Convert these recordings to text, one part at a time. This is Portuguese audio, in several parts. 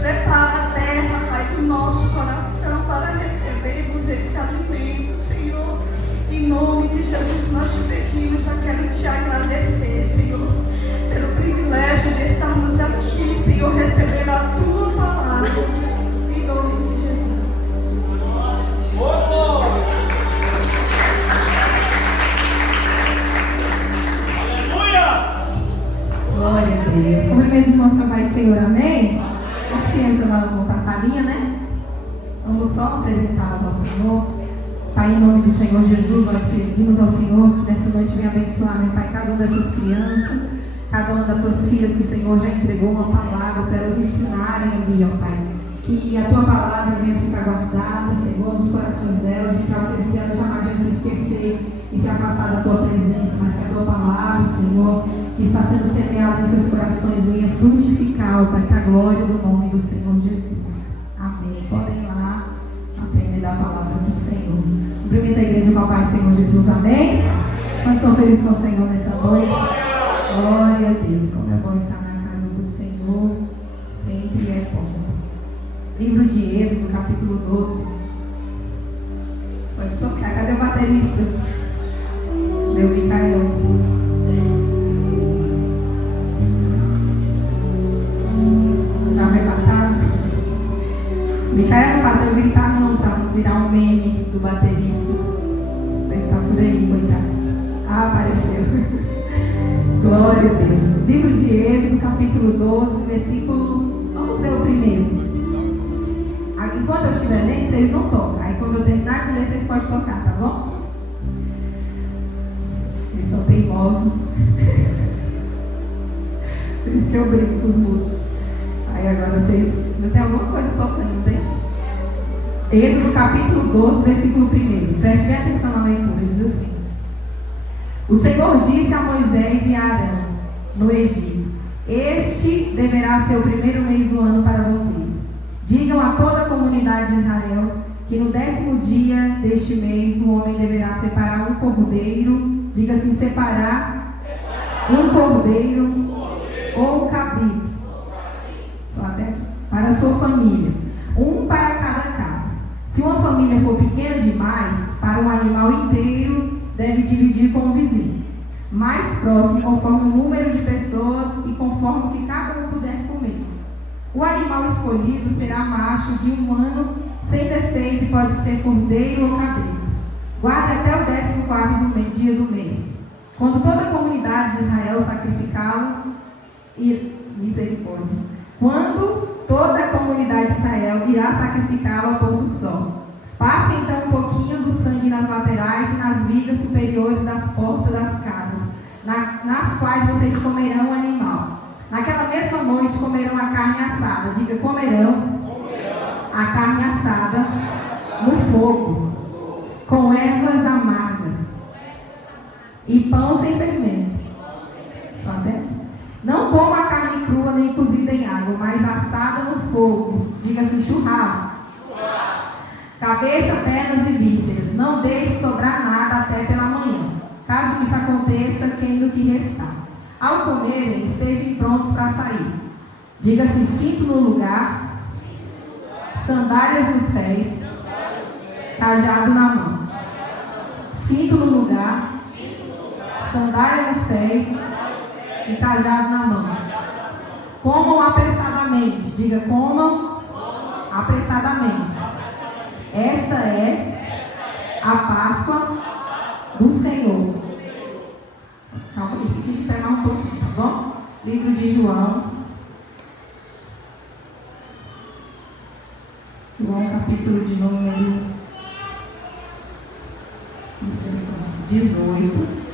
prepara a terra, Pai, do nosso coração para recebermos esse alimento, Senhor. Em nome de Jesus nós te pedimos, já quero te agradecer, Senhor, pelo privilégio de estarmos aqui, Senhor, recebendo a tua palavra. Em nome de Jesus. Aleluia! Glória a Deus. Cumprimento os irmãos, Pai, Senhor, amém? As crianças vão passar a linha, né? Vamos só apresentá-las ao Senhor. Pai, em nome do Senhor Jesus, nós pedimos ao Senhor que nessa noite venha abençoar, meu Pai, cada uma dessas crianças, cada uma das tuas filhas que o Senhor já entregou uma palavra para elas ensinarem ali, ó Pai. Que a tua palavra venha ficar guardada, Senhor, nos corações delas, e que ao crescer elas jamais venham se esquecer e se afastar da tua presença, mas que a tua palavra, Senhor, que está sendo semeada em seus corações, venha frutificar, ó Pai, para a glória do nome do Senhor Jesus. Amém. Podem ir lá aprender da palavra do Senhor. Cumprimenta a igreja com o Pai, Senhor Jesus. Amém? Nós somos felizes com o Senhor nessa noite. Glória a Deus. Como é bom estar na casa do Senhor. Sempre é bom. Livro de Êxodo, capítulo 12. Pode tocar. Cadê o baterista? Meu Micael. Já vai matar? Micael não faz eu gritar não, para não virar um meme do baterista. Ele tá por aí, coitado. Ah, apareceu. Glória a Deus. Livro de Êxodo, capítulo 12, versículo... Vamos ler o primeiro. Enquanto eu estiver lendo, vocês não tocam. Aí quando eu terminar de ler, vocês podem tocar, tá bom? Eles são teimosos. Por isso que eu brinco com os músicos. Aí agora vocês... Não tem alguma coisa tocando, não tem? Êxodo capítulo 12, versículo 1. Preste bem atenção na leitura. Diz assim: O Senhor disse a Moisés e a Arão no Egito: Este deverá ser o primeiro mês do ano para vocês. Digam a toda a comunidade de Israel que no 10º dia deste mês o homem deverá separar um cordeiro. Diga assim: separar um cordeiro ou um cabrito. Só até aqui. Para a sua família, um para cada casa. Se uma família for pequena demais, para um animal inteiro, deve dividir com o vizinho mais próximo, conforme o número de pessoas e conforme o que cada um puder comer. O animal escolhido será macho de 1 ano, sem defeito, e pode ser cordeiro ou cabrito. Guarde até o 14º dia do mês. Quando toda a comunidade de Israel sacrificá-lo, misericórdia. Quando toda a comunidade de Israel irá sacrificá-lo ao pôr do sol. Passe então um pouquinho do sangue nas laterais e nas vigas superiores das portas das casas, nas quais vocês comerão o animal. Naquela mesma noite comerão a carne assada. Diga: comerão a carne assada no fogo, com ervas amargas e pão sem fermento. Sabe? Não coma a carne crua nem cozida em água, mas assada no fogo. Diga-se churrasco. Cabeça, pernas e vísceras. Não deixe sobrar nada até pela manhã. Caso isso aconteça, queime o que restar. Ao comerem, estejam prontos para sair. Diga-se cinto no lugar, sandálias nos pés, cajado na mão. Cinto no lugar, sandália nos pés e cajado na mão. Comam apressadamente. Diga: comam apressadamente. Esta é a Páscoa do Senhor. Calma aí, tem que pegar um pouquinho, tá bom? Livro de João. João, capítulo de número 18.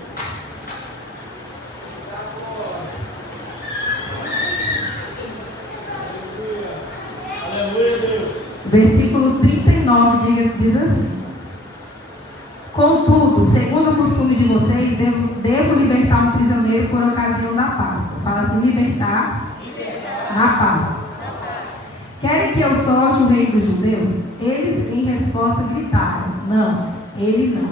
Versículo 39 diz assim: Contudo, segundo o costume de vocês, devo libertar um prisioneiro por ocasião da Páscoa. Para se libertar na Páscoa. Querem que eu solte o rei dos judeus? Eles, em resposta, gritaram: Não, ele não.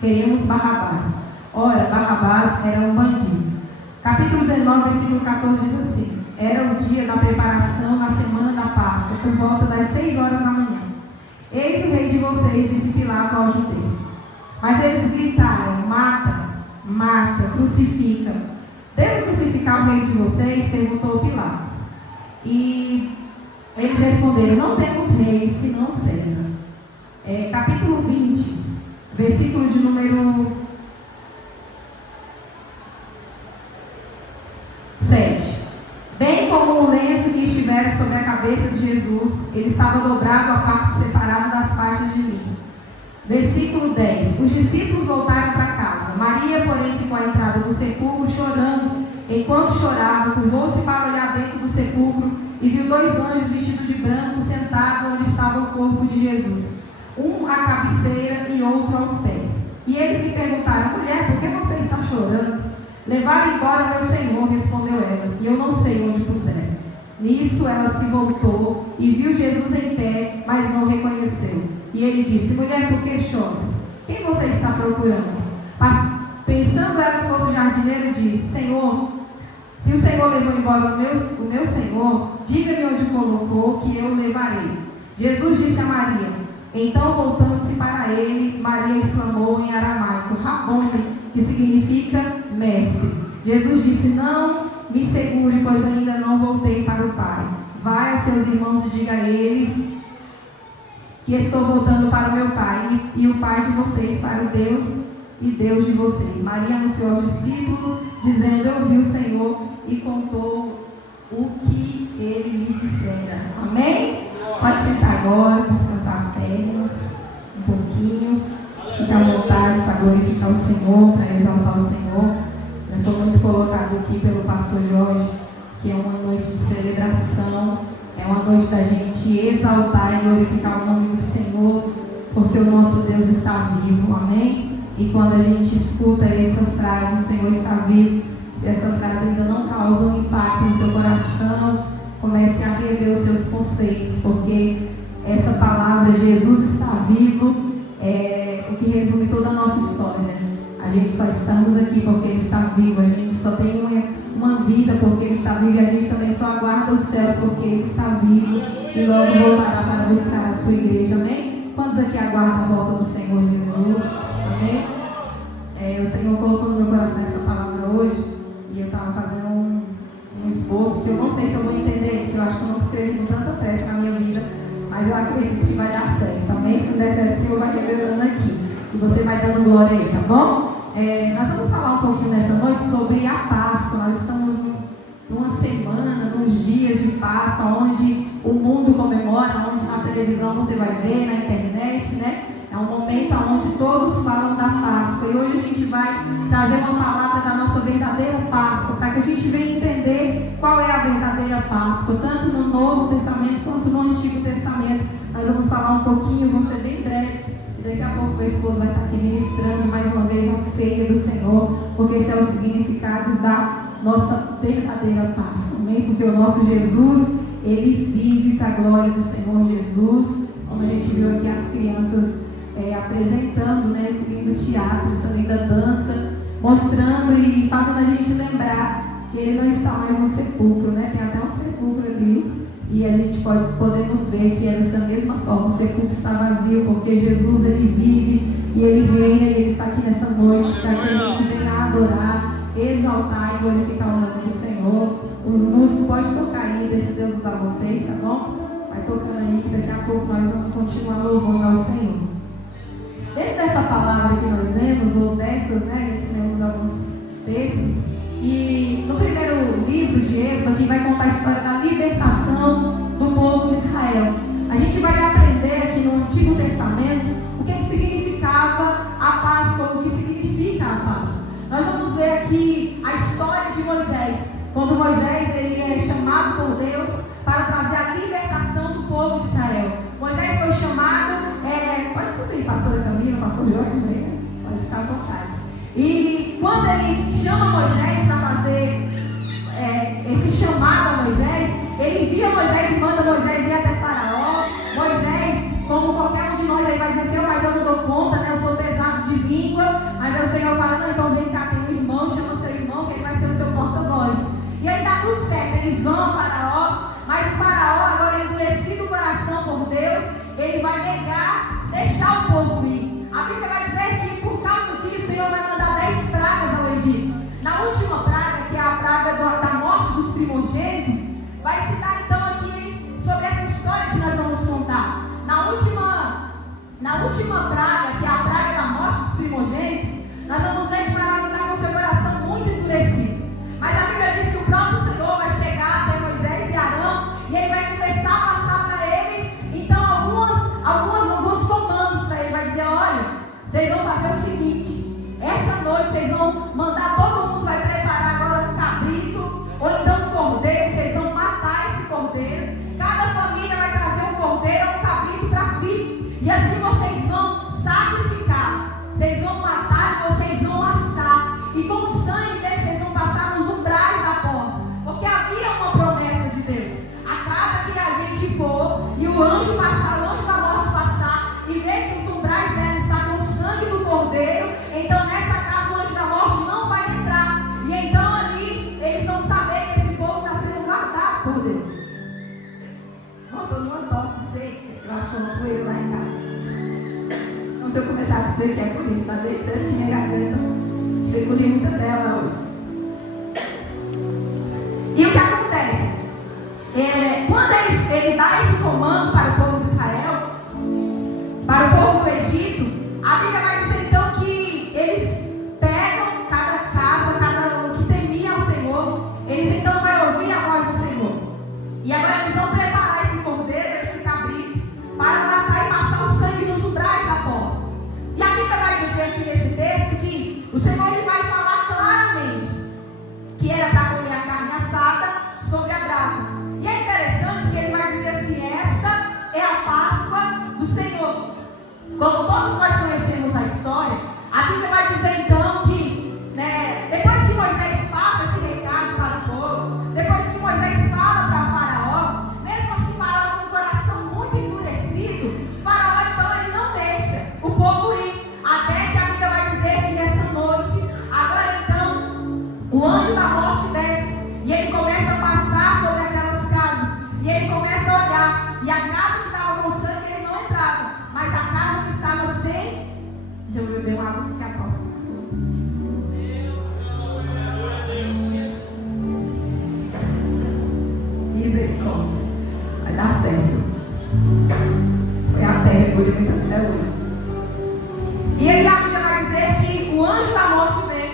Queremos Barrabás. Ora, Barrabás era um bandido. Capítulo 19, versículo 14 diz assim: Era o dia da preparação na semana da Páscoa, por volta das 6 horas da manhã. Eis o rei de vocês, disse Pilato aos judeus. Mas eles gritaram: mata, mata, crucifica. Devo crucificar o rei de vocês? Perguntou Pilatos. E eles responderam: não temos rei, senão César. Capítulo 20, versículo de número 7. Bem como o lenço que estivera sobre a cabeça de Jesus, ele estava dobrado à parte separada das faixas de linho. Versículo 10. Os discípulos voltaram para casa. Maria, porém, ficou à entrada do sepulcro chorando. Enquanto chorava, curvou-se para olhar dentro do sepulcro e viu 2 anjos vestidos de branco sentados onde estava o corpo de Jesus, um à cabeceira e outro aos pés. E eles lhe perguntaram: mulher, por que você está chorando? Levaram embora meu Senhor, respondeu ela, e eu não sei onde puseram. Nisso ela se voltou e viu Jesus em pé, mas não reconheceu. E ele disse: mulher, por que choras? Quem você está procurando? Pensando ela que fosse o jardineiro, disse: Senhor, se o Senhor levou embora o meu Senhor, diga-me onde colocou, que eu o levarei. Jesus disse a Maria. Então, voltando-se para ele, Maria exclamou em aramaico: Rabone, que significa mestre. Jesus disse: não me segure, pois ainda não voltei para o Pai. Vai a seus irmãos e diga a eles que estou voltando para o meu Pai e o Pai de vocês, para o Deus e Deus de vocês. Maria anunciou aos discípulos, dizendo: eu vi o Senhor, e contou o que ele lhe dissera. Amém? Pode sentar agora, descansar as pernas um pouquinho, ficar à vontade para glorificar o Senhor, para exaltar o Senhor. Já foi muito colocado aqui pelo pastor Jorge que é uma noite de celebração, é uma noite da gente exaltar e glorificar o nome do Senhor, porque o nosso Deus está vivo, amém? E quando a gente escuta essa frase, o Senhor está vivo, se essa frase ainda não causa um impacto no seu coração, comece a rever os seus conceitos, porque essa palavra, Jesus está vivo, é o que resume toda a nossa história. A gente só estamos aqui porque Ele está vivo, a gente só tem uma vida porque Ele está vivo, e a gente também só aguarda os céus porque Ele está vivo e logo voltará para buscar a sua igreja, amém? Quantos aqui aguardam a volta do Senhor Jesus? Amém? O Senhor colocou no meu coração essa palavra hoje, e eu estava fazendo um esforço que eu não sei se eu vou entender, porque eu acho que eu não escrevi com tanta pressa na minha vida, mas eu acredito que vai dar certo, amém? Se não der certo, o Senhor vai revelando aqui, e você vai dando glória aí, tá bom? Nós vamos falar um pouquinho nessa noite sobre a Páscoa. Nós estamos numa semana, nos dias de Páscoa, onde o mundo comemora, onde na televisão você vai ver, na internet, né? É um momento onde todos falam da Páscoa, e hoje a gente vai trazer uma palavra da nossa verdadeira Páscoa, para que a gente venha entender qual é a verdadeira Páscoa, tanto no Novo Testamento quanto no Antigo Testamento. Nós vamos falar um pouquinho, vou ser bem breve, e daqui a pouco meu esposo vai estar aqui ministrando mais uma vez a ceia do Senhor, porque esse é o significado da nossa verdadeira Páscoa, amém? Porque o nosso Jesus, Ele vive para a glória do Senhor Jesus, como a gente viu aqui as crianças apresentando, né, esse lindo teatro, essa linda dança, mostrando e fazendo a gente lembrar que Ele não está mais no sepulcro, né? Tem até um sepulcro ali, e a gente podemos ver que é dessa mesma forma, o sepulcro está vazio, porque Jesus, Ele vive e Ele reina, e Ele está aqui nessa noite para que a gente venha adorar, exaltar e glorificar o nome do Senhor. Os músicos podem tocar aí, deixa Deus usar vocês, tá bom? Vai tocando aí, que daqui a pouco nós vamos continuar louvando ao Senhor. Dentro dessa palavra que nós lemos, ou dessas, né, a gente lemos alguns textos, e no primeiro livro de Êxodo, aqui vai contar a história da libertação do povo de Israel. A gente vai aprender aqui no Antigo Testamento o que significava a Páscoa, o que significa a Páscoa. Nós vamos ver aqui a história de Moisés, quando Moisés ele é chamado por Deus para trazer a libertação do povo de Israel. Moisés foi chamado, pode subir, pastora Camila, pastor Jorge, né? Pode ficar à vontade. E quando ele chama Moisés para fazer esse chamado a Moisés, ele envia Moisés e manda Moisés ir até Faraó. Moisés, como qualquer um de nós, ele vai dizer assim: mas eu não dou conta, né? Eu sou pesado de língua. Mas aí o Senhor fala: não, então vem cá, tem um irmão, chama seu irmão, que ele vai ser o seu porta-voz. E aí dá tudo certo, eles vão, Como se eu começar a dizer que é por isso, tá dentro da minha garganta. Acho que eu engoli muita dela hoje. E o que acontece? Quando ele dá esse comando para o povo de Israel, para o povo do Egito, a Bíblia vai dizer então que eles pegam cada casa, cada um que temia ao Senhor, eles então vão ouvir a voz do Senhor. E agora eles vão preparar esse cordeiro, esse cabrito, para matar e passar o sangue nos umbrais da porta. E a Bíblia vai dizer aqui nesse texto que o Senhor ele vai falar claramente que era para comer a carne assada sobre a brasa. E é interessante que ele vai dizer assim: esta é a Páscoa do Senhor. Como todos nós conhecemos a história, a Bíblia vai dizer então que, depois que Moisés passa esse recado para o povo, depois que Moisés fala para Faraó, mesmo assim Faraó com o coração muito endurecido, Faraó então ele não deixa o povo ir, até que a Bíblia vai dizer que nessa noite, agora então, o anjo da morte desce, e ele começa a passar sobre aquelas casas, e ele começa a olhar, e a casa que estava com sangue ele não entrava, mas a casa que estava sem, deixa eu beber uma água porque a tosse. Misericórdia, vai dar certo. Foi até, engoli muito até hoje. E aí a Bíblia vai dizer que o anjo da morte vem,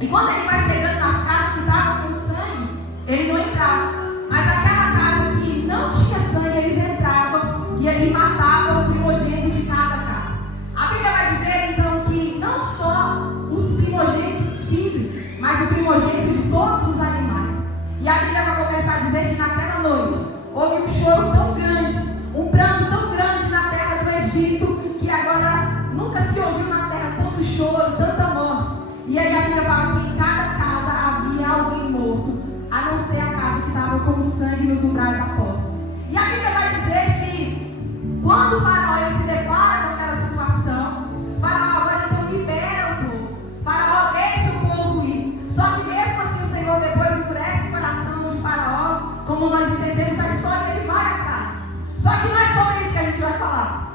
e quando ele vai chegando nas casas que estavam com sangue, ele não entrava, mas aquela casa que não tinha sangue, eles entravam e ele matava o primogênito de cada casa. A Bíblia vai dizer então que não só os primogênitos filhos, mas o primogênito de todos os animais. E a Bíblia vai começar a dizer que naquela noite houve um choro tão grande, um pranto tão grande na terra do Egito, que agora nunca se ouviu na terra tanto choro, tanta morte. E aí a Bíblia fala que em cada casa havia alguém morto, a não ser a casa que estava com sangue nos umbrais da porta. E a Bíblia vai dizer que quando o Faraó ele se depara com aquela situação, Faraó agora então libera o povo, Faraó deixa o povo ir. Só que mesmo assim o Senhor depois endurece o coração de Faraó, como nós entendemos a história, ele vai à casa. Só que não é sobre isso que a gente vai falar.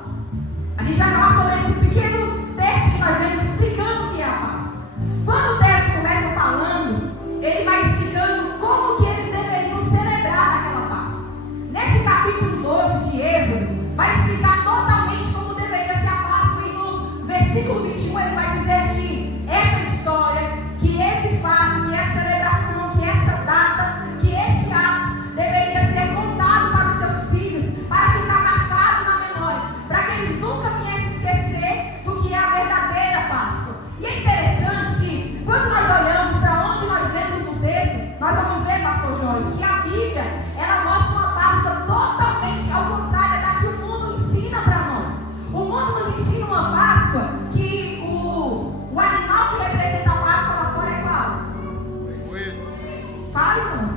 A gente vai falar sobre esse pequeno texto que nós vemos explicando o que é a Páscoa. Quando o texto começa falando, ele vai explicando como que eles deveriam celebrar aquela Páscoa. Nesse capítulo 12 de Êxodo, vai explicar totalmente como deveria ser a Páscoa. E no versículo 21 ele vai dizer que essa história, que esse fato, que essa celebração, que essa data, que esse ato deveria ser contado para os seus filhos, para ficar marcado na memória, para que eles nunca viessem esquecer do que é a verdadeira Páscoa. E é interessante que quando nós olhamos para onde nós lemos no texto, nós vamos ver, pastor Jorge, que a Bíblia ela mostra uma Páscoa totalmente ao contrário da que o mundo ensina para nós. O mundo nos ensina uma Páscoa que o animal que representa a Páscoa lá fora é qual? Coelho. Fala, irmãos.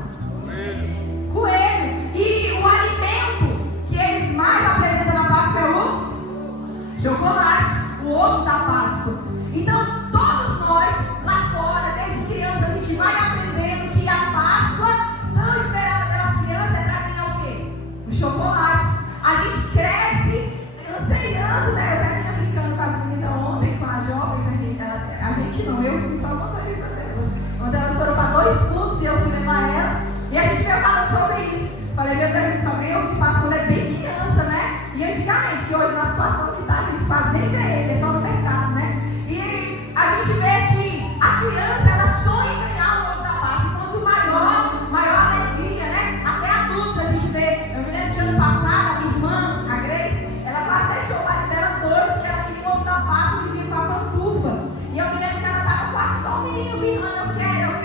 Coelho. E o alimento que eles mais apresentam na Páscoa é o chocolate, o ovo da Páscoa. Então, todos nós lá fora, desde criança, a gente vai aprendendo que a Páscoa tão esperada pelas crianças é para ganhar o quê? O chocolate. A gente cresce ansiando, né? Eu até vinha brincando com as meninas ontem, com as jovens, a gente não, eu fui só motorista delas. Ontem elas foram para 2 cultos e eu fui levar elas, e a gente veio falando sobre isso. Falei, meu Deus, a gente só veio de Páscoa quando é bem criança, né? E antigamente, que hoje na situação que está, a gente quase nem vê ele, é só no mercado, né? E a gente vê que a criança, ela sonha em ganhar o ovo da Páscoa. E quanto maior a alegria, né? Até adultos a gente vê. Eu me lembro que ano passado, a minha irmã, a Grace, ela quase deixou o marido dela doido, porque ela queria o ovo da Páscoa e vinha com a pantufa. E eu me lembro que ela estava quase com o menino birrando, eu quero.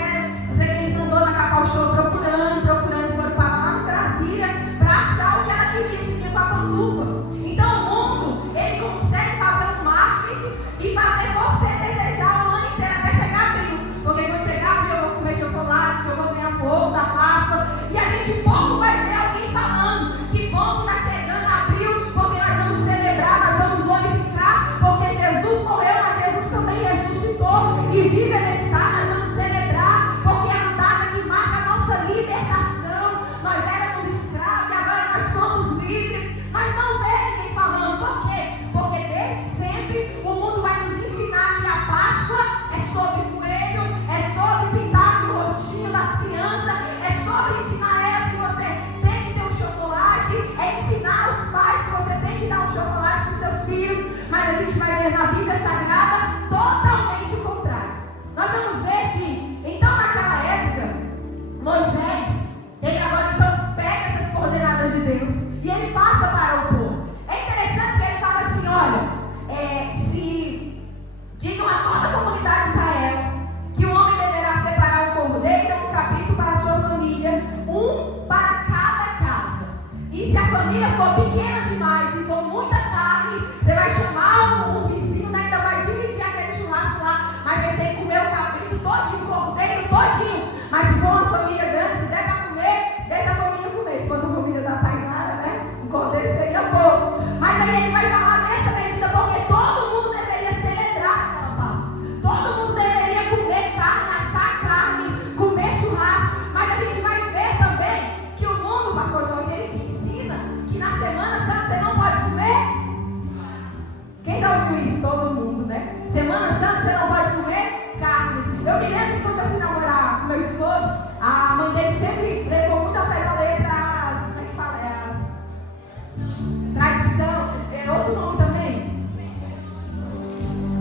Eu sei que eles andou na Cacau Show procurando, foram para lá no Brasília, para achar o que ela queria, que vinha com a pantufa. Então o mundo, ele consegue fazer um marketing e fazer você desejar o ano inteiro até chegar abril. Porque quando chegar abril eu vou comer chocolate, eu vou ganhar ovo da Páscoa. E a gente pouco vai ver alguém falando que bom que está chegando abril, porque nós vamos celebrar, nós vamos glorificar, porque Jesus morreu, mas Jesus também ressuscitou e vive nesse estado. Nós vamos celebrar, porque é a data que marca a nossa libertação. Nós éramos escravos e agora nós somos livres. Nós não vemos ninguém falando. Por quê? Porque desde sempre ele sempre levou muito a pé da letra como é que fala? Tradição, é outro nome também.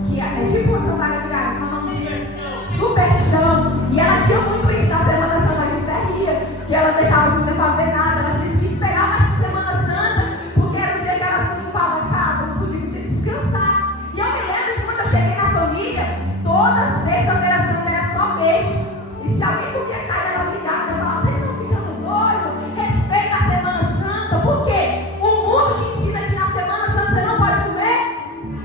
Que é tipo uma sandália virada, como o nome diz? Superstição. E ela tinha muito isso na Semana Santa, a gente até ria, que ela deixava as meninas fazer nada. Ela disse que esperava essa Semana Santa, porque era o dia que elas não limpavam a casa, não podiam descansar. E eu me lembro que quando eu cheguei na família, toda sexta-feira santa era só peixe. E se alguém comia carne, ela brigava. Eu falava, vocês estão ficando doidos? Respeita a Semana Santa. Por quê? O mundo te ensina que na Semana Santa você não pode comer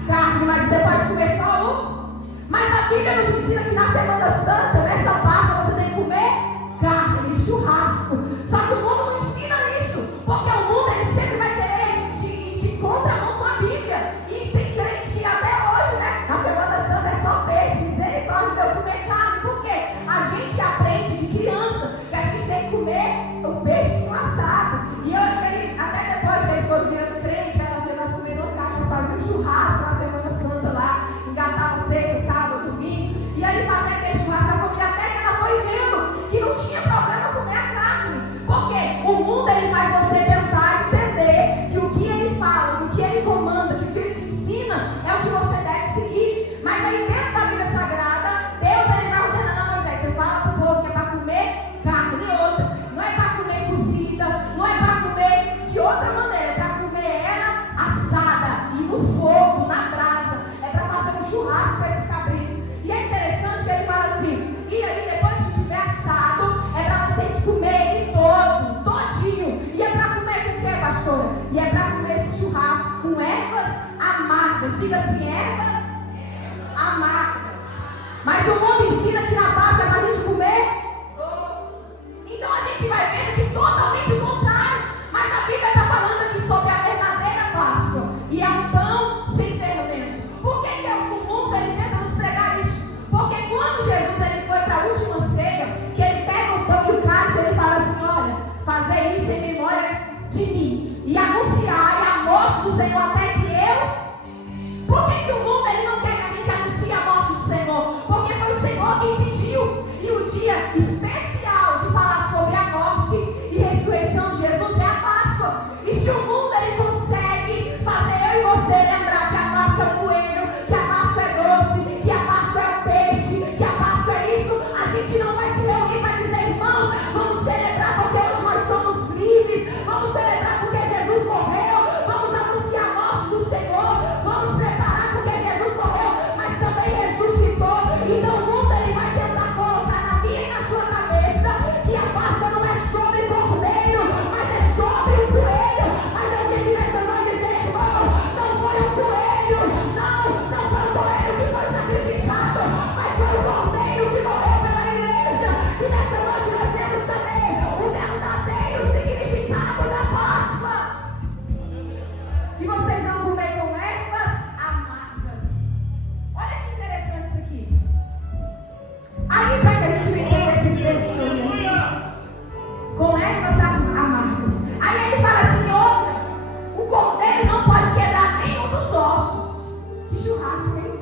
carne, mas você pode comer só um. Mas a Bíblia nos ensina que na Semana Santa, nessa Páscoa, você tem que comer carne, churrasco. Só que o mundo não ensina isso, porque o mundo ele sempre vai querer de contramão com a Bíblia. E tem crente que até hoje, né, na Semana Santa é só peixe, misericórdia de eu comer carne. Por quê? A gente aprende de criança que a gente tem que comer o peixe assado. E até depois que eles foram virando crente, ela vê nós comendo carne, nós fazíamos um churrasco na Semana Santa lá, engatava sexta, sábado, domingo. E aí fazia aquele churrasco da família até que ela foi vendo que não tinha problema comer a carne. Porque o mundo ele faz você tentar entender que o que ele fala, o que ele comanda, que o que ele te ensina é o que você deve seguir. Mas aí dentro da Bíblia Sagrada, Deus ele vai ordenando a Moisés, você fala para o povo que é para comer carne e outra. Não é para comer cozida, não é para comer de outra maneira, é para comer ela assada e no fogo, na brasa. É para fazer um churrasco com esse cabrito. E é interessante que ele fala assim, e aí depois que tiver assado, é para vocês comerem todo, todinho. E é para comer com o que, pastora? E é para comer esse churrasco com ervas amargas. Diga assim, ervas amargas. Mas o mundo ensina que na Páscoa é para a gente comer doce. Então a gente vai vendo que totalmente o contrário. Mas a Bíblia está falando aqui sobre a verdadeira Páscoa. E é um pão sem fermento. Por que o mundo ele tenta nos pregar isso? Porque quando Jesus ele foi para a última ceia, que ele pega o pão e o cálice, ele fala assim, olha, fazer isso em memória de mim. E anunciar a morte do Senhor até que eu... Por que o mundo ele não quer que a gente anuncie a morte do Senhor? Porque foi o Senhor quem pediu. E o dia especial de falar sobre a morte e ressurreição de Jesus é a Páscoa. E se o mundo ele consegue fazer eu e você lembrar que a Páscoa é coelho, que a Páscoa é doce, que a Páscoa é o peixe, que a Páscoa é isso, a gente não vai se reunir para dizer, irmãos, vamos celebrar porque hoje nós somos livres, vamos celebrar porque Jesus morreu, vamos anunciar a morte do Senhor, vamos preparar porque Jesus morreu, mas também ressuscitou. Então o mundo ele vai tentar colocar na minha e na sua cabeça que a Páscoa não é sobre cordeiro, mas é sobre o coelho. Mas eu tenho que nessa noite dizer, irmão, não foi o coelho, não foi o coelho que foi sacrificado, mas foi o cordeiro que morreu pela igreja. E nessa noite nós vamos saber o verdadeiro significado da Páscoa. E vocês vão comer com ervas amargas. Olha que interessante isso aqui. Aí, para que a gente entenda esses textos com ervas amargas. Aí ele fala assim, outra, o cordeiro não pode quebrar nenhum dos ossos. Que churrasco, hein?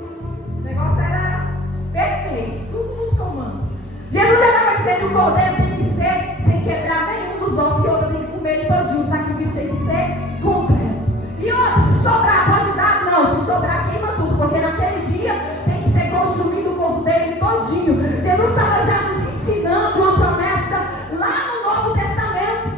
O negócio era perfeito, tudo nos comandos. Jesus já estava dizendo que o cordeiro tem que ser sem quebrar nenhum dos ossos, e outra tem que comer ele todinho, o sacrifício tem que ser completo. E outra, se sobrar, pode dar? Não, se sobrar, queima tudo, porque naquele dia tem que ser consumido o cordeiro todinho. Jesus estava já nos ensinando uma promessa lá no Novo Testamento,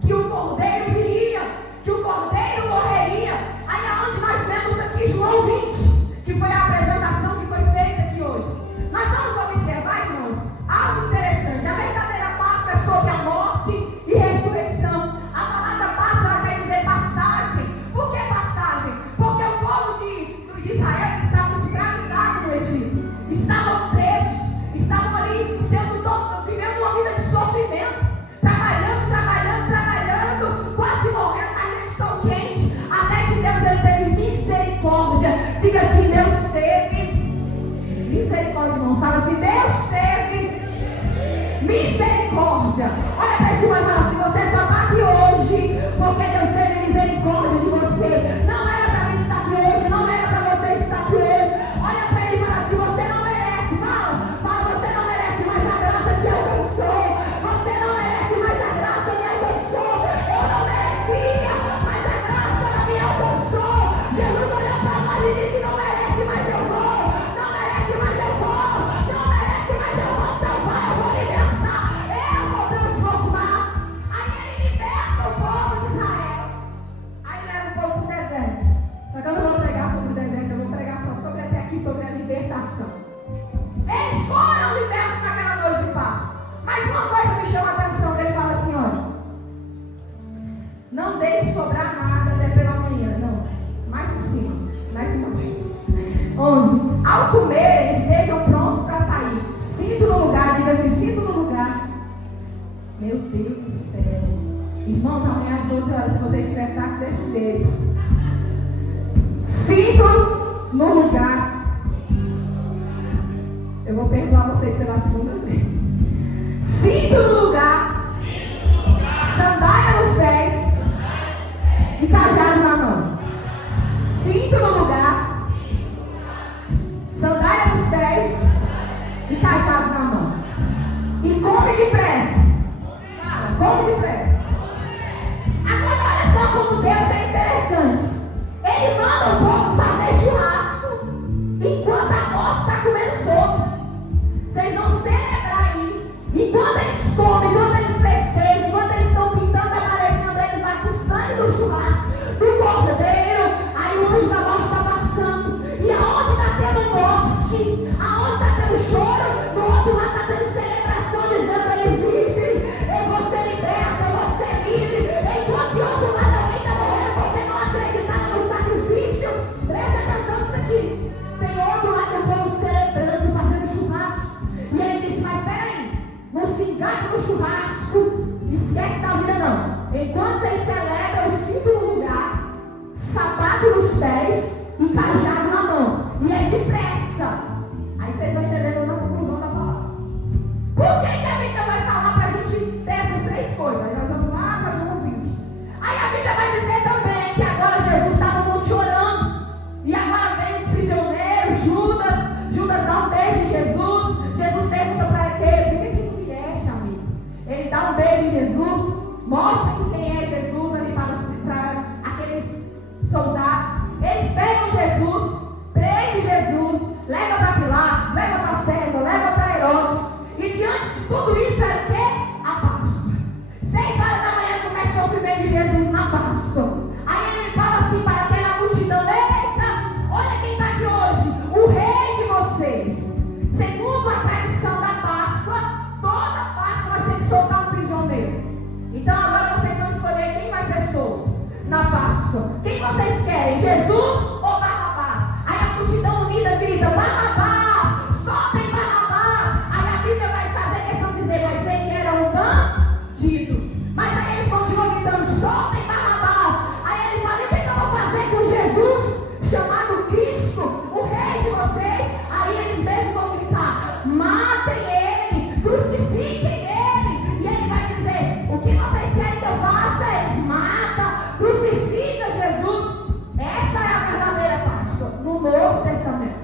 que o cordeiro viria, que o cordeiro morreria. Aí aonde nós vemos aqui João 20, que foi a apresentação que foi feita aqui hoje. Nós vamos observar, irmãos, algo interessante. A verdadeira Páscoa é sobre a morte e ressurreição. A palavra Páscoa ela quer dizer passagem. Por que passagem? Porque o povo de Israel estava escravizado no Egito, estavam presos, estavam ali vivendo uma vida de sofrimento, trabalhando, quase morrendo naquele sol quente, até que Deus ele teve misericórdia. Diga assim, Deus teve misericórdia, irmãos. Fala assim, Deus teve misericórdia. Olha para esse irmão e fala assim, você só está aqui hoje porque Deus teve misericórdia de você. Não era para mim estar aqui hoje, não era para você estar aqui hoje. Olha para ele e fala assim, você não merece. Fala, você não merece, mas a graça te alcançou. Você não merece. diz assim: sinto no lugar. Meu Deus do céu. Irmãos, amanhã às 12 horas, se você estiver fraco desse jeito, sinto no lugar. Eu vou perdoar vocês pela segunda vez. Sinto no lugar, sandália nos pés e cajado na mão. Cinto no lugar, sandália nos pés e cajado na mão. E come depressa. Come depressa. Agora olha só como Deus é interessante. Ele manda o povo fazer churrasco enquanto a morte está comendo sopa. Vocês vão celebrar aí. Enquanto eles comem, enquanto eles festejam, enquanto eles estão pintando a paredinha deles lá com o sangue do churrasco, do cordeiro, aí o anjo da morte está passando. E aonde está tendo morte, aonde está tendo choro, no outro lado está tendo celebração, dizendo: ele vive, eu vou ser liberta, eu vou ser livre. Enquanto de outro lado alguém está morrendo porque não acreditava no sacrifício. Preste atenção nisso aqui. Tem outro lado do povo celebrando, fazendo churrasco. E ele disse: mas peraí, não se engane no churrasco, esquece da vida não. Enquanto vocês celebram, eu sinto no lugar, sapato nos pés e cajado na mão. E é depressa. Aí vocês vão entendendo na conclusão da palavra. Por que a Bíblia vai falar para a gente ter essas três coisas? Aí nós vamos lá para João 20. Aí a Bíblia vai dizer também que agora Jesus estava no monte orando. E agora vem os prisioneiros, Judas dá um beijo em Jesus. Jesus pergunta para ele: por que tu vieste, amigo? Ele dá um beijo em Jesus, mostra quem é Jesus ali para aqueles soldados. Eles pegam Jesus, prendem Jesus, leva para Pilatos, leva para César, leva para Herodes. E diante de tudo isso era o quê? A Páscoa. 6 horas da manhã começou o primeiro de Jesus na Páscoa. Aí ele fala assim para aquela multidão: eita, olha quem está aqui hoje, o rei de vocês. Segundo a tradição da Páscoa, toda Páscoa nós temos que soltar um prisioneiro. Então agora vocês vão escolher quem vai ser solto na Páscoa. Quem vocês querem, Jesus ou Barrabás? Aí a multidão unida grita: Barrabás, soltem Barrabás. Aí a Bíblia vai fazer questão de dizer: mas ele era um bandido. Mas aí eles continuam gritando: soltem Barrabás. Aí ele fala: e o que eu vou fazer com Jesus, chamado Cristo, o rei de vocês? Aí eles mesmos vão gritar: matem ele, crucifiquem ele. E ele vai dizer: o que vocês querem que eu faça? Eles matam, crucifica Jesus. Essa é a verdadeira Páscoa no Novo Testamento.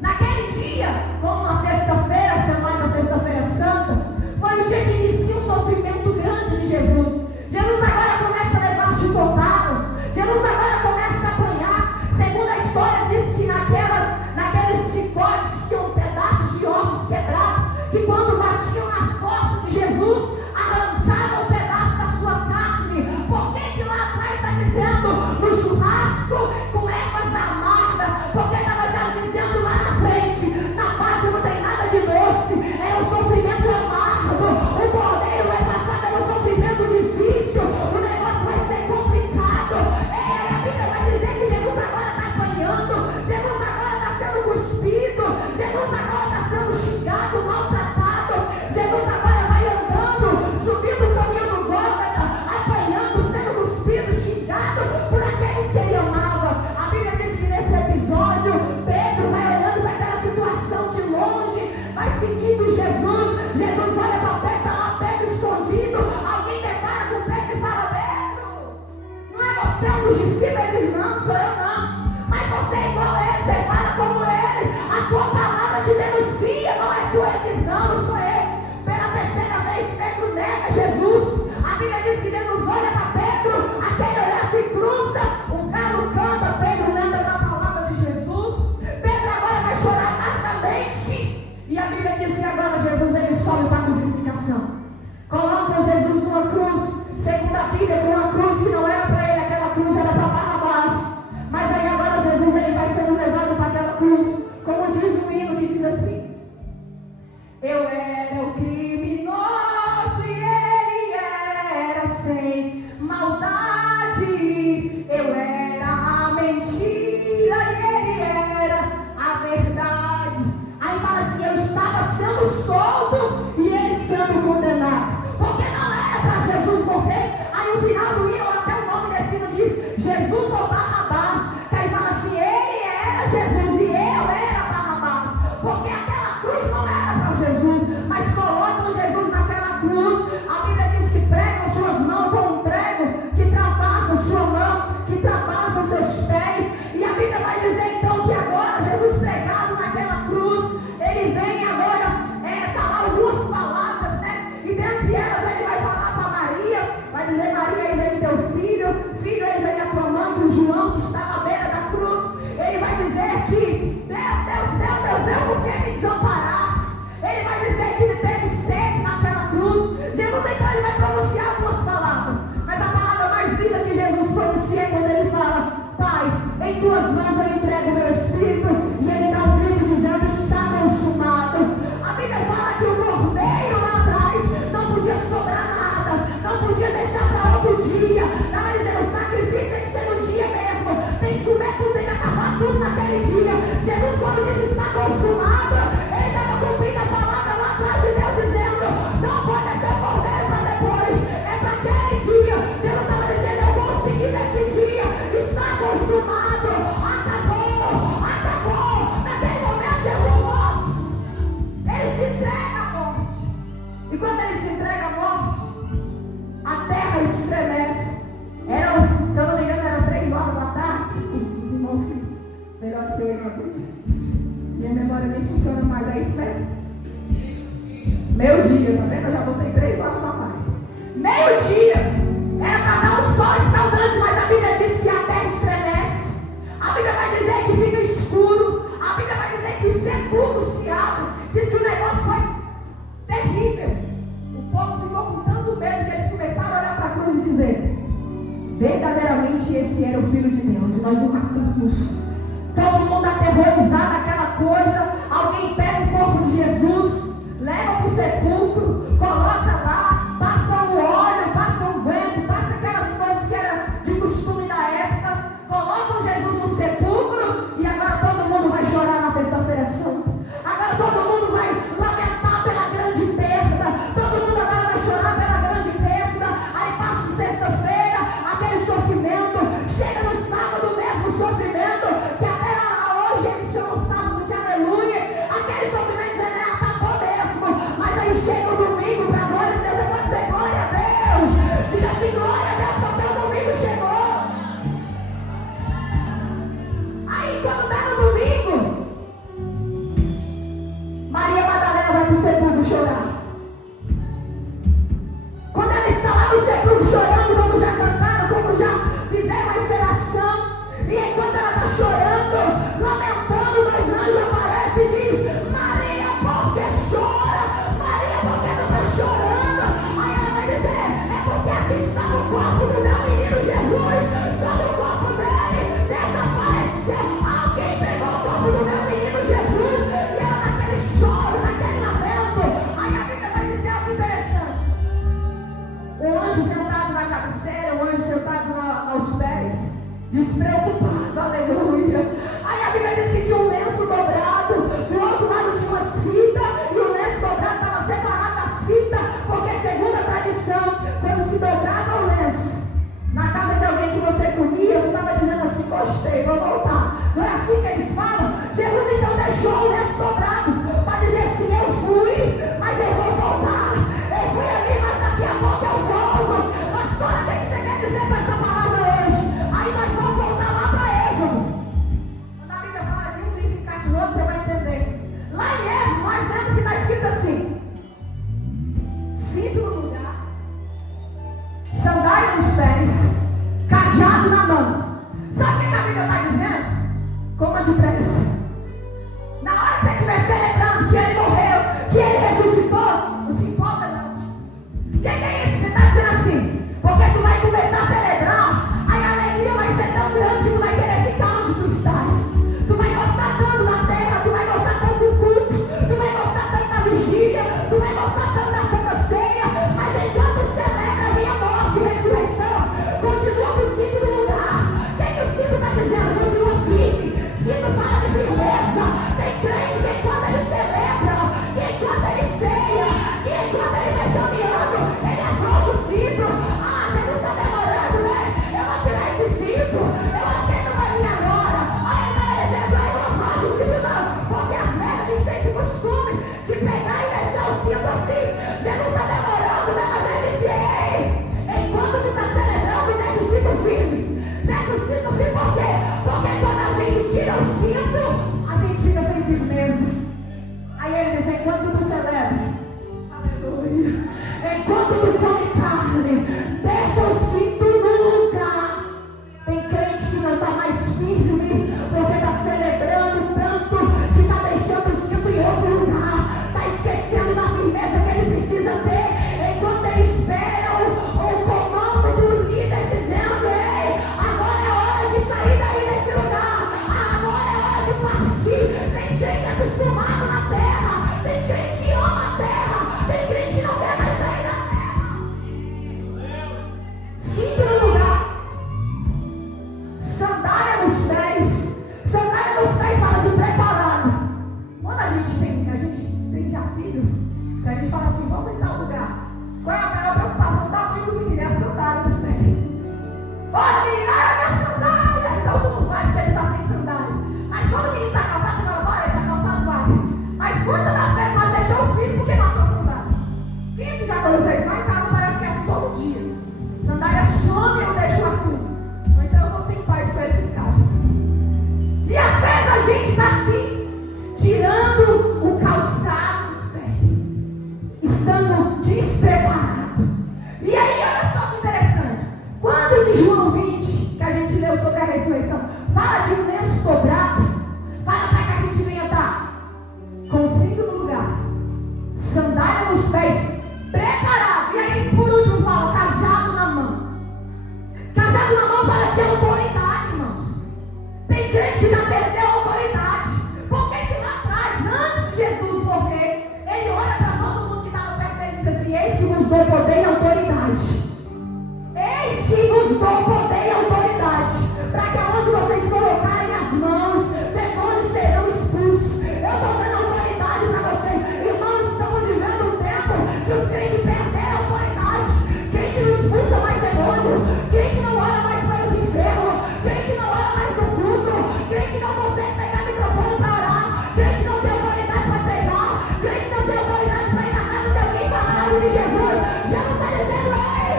Naquele dia, como uma sexta-feira, chamada Sexta-feira Santa, foi o dia que inicia um sofrimento grande de Jesus. Jesus agora começa a levar chicotadas. Jesus agora começa a apanhar. Segundo a história, diz que naqueles chicotes tinham pedaços de ossos quebrados, que quando batiam nas costas de Jesus, arrancavam um pedaço da sua carne. Por que lá atrás está dizendo no churrasco com ervas amargas? Porque estava já dizendo lá na frente: na Páscoa não tem nada de doce, é o sofrimento amargo. O cordeiro vai passar pelo sofrimento difícil, o negócio vai ser complicado. A Bíblia vai dizer que Jesus agora está apanhando, Jesus agora está sendo cuspido, Jesus agora está sendo xingado, maltratado. Jesus agora vai andando, subindo o caminho do Gólgota, apanhando, sendo cuspido, xingado por aqueles que ele amava. A Bíblia diz que nesse episódio, Pedro vai olhando para aquela situação de longe, vai seguindo Jesus. Jesus olha para Pedro, está lá Pedro escondido. Alguém depara com Pedro e fala: Pedro, não é você um dos discípulos? Ele diz: não, sou eu não. Mas você é igual a ele, você fala como ele. A tua palavra te denuncia, não é tu. Ele diz: não, não sou ele. Pela terceira vez Pedro nega Jesus. A Bíblia diz que Jesus olha para Pedro, aquele olhar se cruza, o galo canta, Pedro lembra da palavra de Jesus. Pedro agora vai chorar amargamente. E a Bíblia diz que agora Jesus ele sobe para a crucificação. Colocam Jesus numa cruz, segundo a Bíblia, com uma cruz que não era para ele, aquela cruz era para Barrabás. Mas aí agora Jesus ele vai sendo levado para aquela cruz, como diz o hino que diz assim: eu era o criminoso e ele era sem maldade. Eu era a mentira e ele era a verdade. Aí fala assim: eu estava sendo solto e em tuas mãos eu entrego o meu espírito. E ele dá um grito dizendo: está consumado. A Bíblia fala que o cordeiro lá atrás não podia sobrar nada, não podia deixar para outro dia. Estava dizendo: o sacrifício tem que ser no dia mesmo, tem que comer tudo, tem que acabar tudo naquele dia. Jesus, quando diz está consumado, ele estava cumprindo a palavra lá atrás de Deus, dizendo: não pode deixar o cordeiro para depois, é para aquele dia. Jesus estava dizendo: eu consegui nesse dia, está consumado, acabou, acabou. Naquele momento Jesus morre, ele se entrega à morte. E quando ele se entrega à morte, a terra estremece. Se eu não me engano, era 3 horas da tarde. Os irmãos que melhor que eu e Gabriel, minha memória nem funciona mais, é isso mesmo? Meio-dia, tá vendo? Eu já botei 3 horas a mais. Meio-dia, era para dar um sol escaldante, mas a Bíblia diz que a terra estremece. A Bíblia vai dizer que fica escuro. A Bíblia vai dizer que os sepulcros se abrem. Diz que o negócio foi terrível. O povo ficou com tanto medo que eles começaram a olhar para a cruz e dizer: verdadeiramente esse era o Filho de Deus, e nós o matamos. Todo mundo aterrorizado, aquela coisa. Alguém pega o corpo de Jesus, leva para o sepulcro, coloca lá, passa um óleo, passa um guento, passa aquelas coisas que era de costume da época, colocam Jesus no sepulcro, e agora todo mundo vai chorar na sexta-feira santa. Agora todo mundo vai lamentar pela grande perda, todo mundo agora vai chorar pela grande perda. Aí passa sexta-feira, aquele sofrimento, chega no sábado mesmo sofrimento, que até hoje eles chamam sábado de aleluia, aquele sofrimento dizendo: acabou mesmo. Mas aí chega o domingo, para a glória de Deus, eu vou dizer glória a Deus. Diga assim: glória a Deus, porque o domingo chegou. Aí quando dá no domingo, Maria Madalena vai para o sepulcro chorar. Quando ela está lá no sepulcro chorando, como já cantaram, como já fizeram a encenação, e enquanto ela está chorando, lamentando, 2 anjos aparecem e diz: Maria, por que chora? Maria, por que não está chorando? Aí ela vai dizer: é porque aqui está o corpo do meu menino Jesus, sobre o corpo dele desapareceu. Alguém pegou o corpo do meu menino Jesus, e ela naquele choro, naquele lamento. Aí a Bíblia vai dizer algo interessante: o anjo sentado na cabeceira, o anjo sentado aos pés, despreocupado, aleluia. Aí a Bíblia diz que tinha um lenço dobrado, do outro lado tinha umas fitas, e o lenço dobrado estava separado das fitas, porque segundo a tradição, quando se dobrava o lenço na casa de alguém que você comia, você estava dizendo assim: gostei, vou voltar. Não é assim que eles falam? Jesus então deixou o lenço dobrado para dizer assim: eu fui, mas eu vou voltar. Eu fui ali, mas daqui a pouco eu volto. Pastora, o que você quer dizer com essa palavra hoje? Aí nós vamos voltar lá para Êxodo. Quando a Bíblia fala de um livro encaixa no outro, você vai entender. Lá em Êxodo nós temos que está escrito assim: cinto no lugar, sandália nos pés, cajado na mão. Sabe o que a Bíblia está dizendo? Coma depressa. Na hora que você estiver celebrando que ele morreu, que ele ressuscitou, não se importa não. O que é isso? Você está dizendo assim, porque tu vai começar a celebrar, aí a alegria vai ser tão grande que tu vai querer ficar onde tu estás. Tu vai gostar tanto da terra, tu vai gostar tanto do culto, tu vai gostar tanto da vigília, tu vai gostar tanto da Santa Ceia, mas enquanto celebra a minha morte e ressurreição, continua com o cinto no lugar. O que o cinto está dizendo? Continua firme. Cinto fala de firmeza. Tem crente que enquanto ele celebra, que enquanto ele ceia, que enquanto ele vai caminhando, ele afrouxa o cinto. Ah, Jesus está demorando, né? Eu vou tirar esse cinto. Eu acho que ele não vai vir agora. Aí ele dá exemplo, aí não afrouxa o cinto não. Porque às vezes a gente tem esse costume de pegar e deixar o cinto assim. assim, vamos em tal lugar. Qual é a maior preocupação da mãe do menino? É a sandália nos pés. Olha, menina, é minha sandália. Então tu não vai porque ele está sem sandália. Mas quando o menino está calçado, você fala, bora, ele está calçado, vai. Mas muitas das vezes nós deixamos o filho porque nós estamos sandália. Quem é que já aconteceu isso? Lá em casa parece que é assim todo dia. Sandália some e eu deixo lá tudo. Ou então eu vou sem paz com ele descalço. E às vezes a gente está assim, tirando o calçado dos pés, estando despreparado. E aí, olha só que interessante. Quando em João 20, que a gente leu sobre a ressurreição, fala de um lenço dobrado, fala para que a gente venha estar com o cinto no lugar, sandália nos pés, preparado. E aí, por último, fala cajado na mão. Cajado na mão fala de autoridade, irmãos. Tem crente que já perdeu a autoridade. Por que que lá atrás, antes de Jesus morrer, ele olha para todo mundo que estava perto dele e diz assim: eis que vos dou poder e autoridade. Eis que vos dou poder e autoridade, para que aonde vocês colocarem as mãos, demônios serão expulsos. Eu estou dando autoridade para vocês. Irmãos, estamos vivendo um tempo que os crentes perderam a autoridade. Crente não expulsa mais demônio. Crente não olha mais para os enfermos. Crente não olha mais no culto. Crente não consegue pegar microfone para orar. Crente não tem autoridade para pregar. Crente não tem autoridade para ir na casa de alguém falar algo de Jesus. Jesus está dizendo: ei,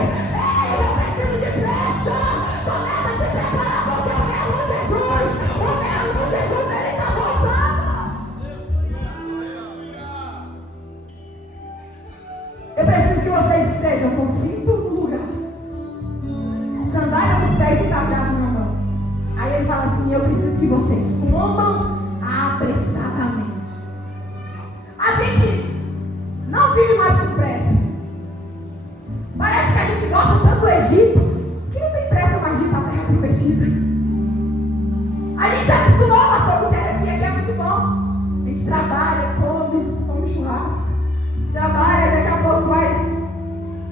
eu preciso de pressa. Começa a se preparar, porque o mesmo Jesus, ele está voltando. Eu preciso que vocês estejam com cinto no lugar, sandália nos pés e cajado na mão. Aí ele fala assim: eu preciso que vocês comam apressadamente. A gente não vive mais com pressa. Parece que a gente gosta tanto do Egito que não tem pressa mais de ir para a terra prometida. A gente se acostumou, pastor, o dia aqui é muito bom. A gente trabalha, come churrasco, trabalha, daqui a pouco vai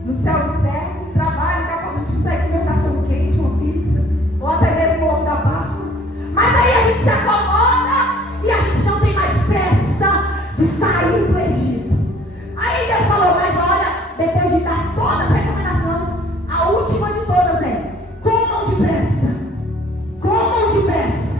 no céu e serve, trabalha, daqui a pouco a gente consegue comer um cachorro quente, uma pizza, ou até mesmo o ovo da Páscoa. Mas aí a gente se acomoda e a gente não tem mais pressa de sair do Egito. Aí Deus falou: mas olha, depois de dar todas as recomendações, a última de todas é: comam depressa. Comam depressa.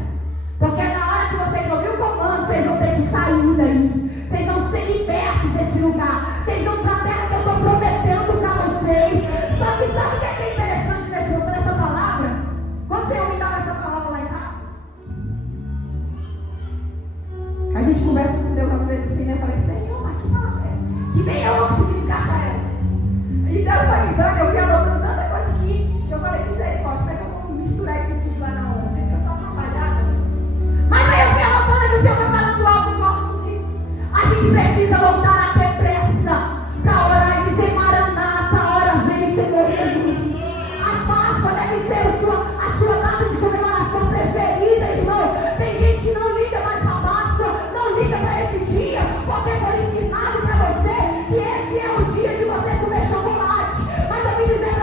Porque na hora que vocês ouvirem o comando, vocês vão ter que sair daí. Vocês vão ser libertos desse lugar. Vocês vão para a terra que eu estou prometendo para vocês. Só que sabe o que é interessante nessa palavra? Quando o Senhor me dava essa palavra lá em casa, a gente conversa com Deus às vezes assim, né? Eu falei: Senhor, mas que palavra é essa? Que nem eu não consegui encaixar ela. E Deus foi me dando, eu fui anotando tanta coisa aqui, que eu falei: misericórdia, como é que eu vou misturar isso tudo lá na hora? Gente, eu sou atrapalhada. Mas aí eu fui anotando que o Senhor vai falando algo forte comigo. A gente precisa voltar a ter pressa para orar e dizer: Maranata, a hora vem, Senhor Jesus. A Páscoa deve ser a sua data de comemoração preferida, irmão. Tem gente que não liga mais para a Páscoa, não liga para esse dia, porque foi ensinado para você que esse é o dia de você comer chocolate. Mas eu vim dizer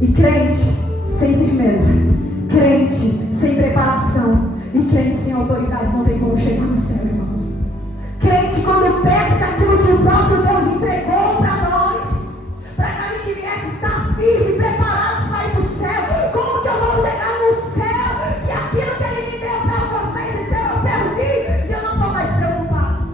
E crente sem firmeza, crente sem preparação e crente sem autoridade não tem como chegar no céu, irmãos. Crente, quando perde aquilo que o próprio Deus entregou para nós, para que a gente viesse estar firme, preparados para ir para o céu. Como que eu vou chegar no céu? Que aquilo que Ele me deu para alcançar esse céu eu perdi e eu não estou mais preocupado.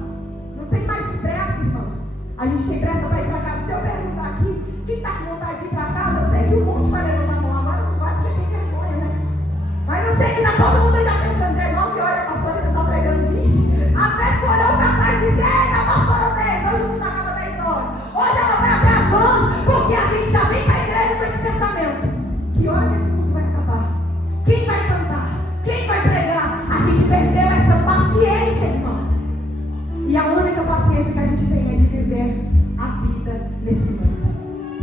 Não tem mais pressa, irmãos. A gente tem pressa para ir para casa. Se eu perguntar aqui, quem está com vontade de ir para casa, eu sei que um monte vai levantar a mão. Agora não vai porque tem vergonha, né? Mas eu sei que está todo mundo já pensando, já é igual que olha, a pastora ainda está pregando, vixe. Às vezes tu olhou para trás e disse, eita, a pastora 10, hoje não acaba 10 horas. Hoje ela vai até as 11, porque a gente já vem para a igreja com esse pensamento. Que hora que esse mundo vai acabar? Quem vai cantar? Quem vai pregar? A gente perdeu essa paciência, irmão. E a única paciência que a gente tem é de viver a vida nesse mundo.